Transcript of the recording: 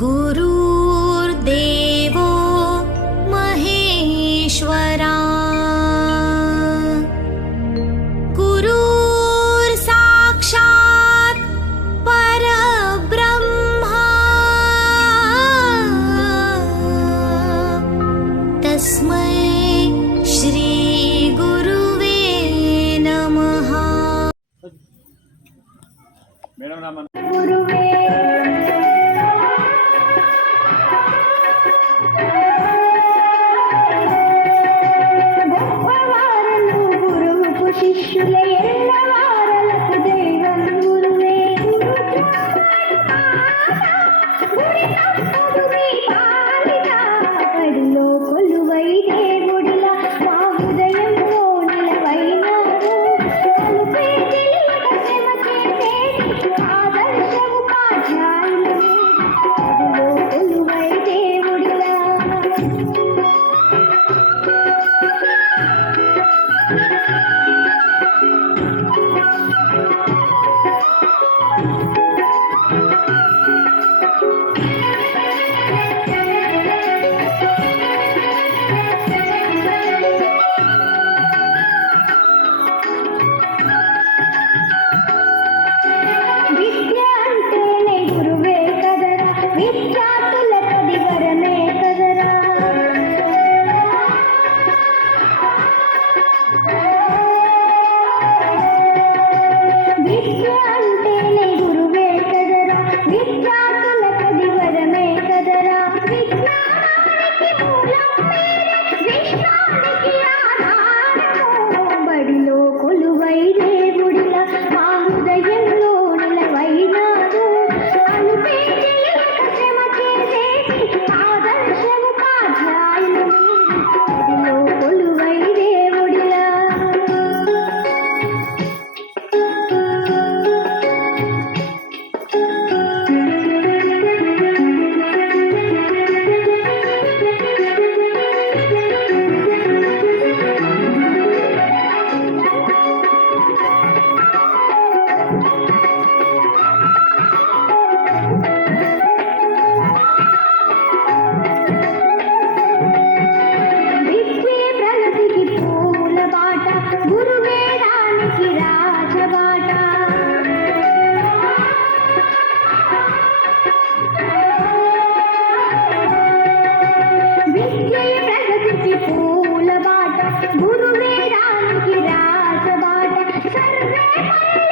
गुरुर्देवो महेश्वरा। गुरुर्साक्षात् परब्रह्मा। तस्मै श्रीगुरुवे नमः। गुरुवे Hey, hey, hey.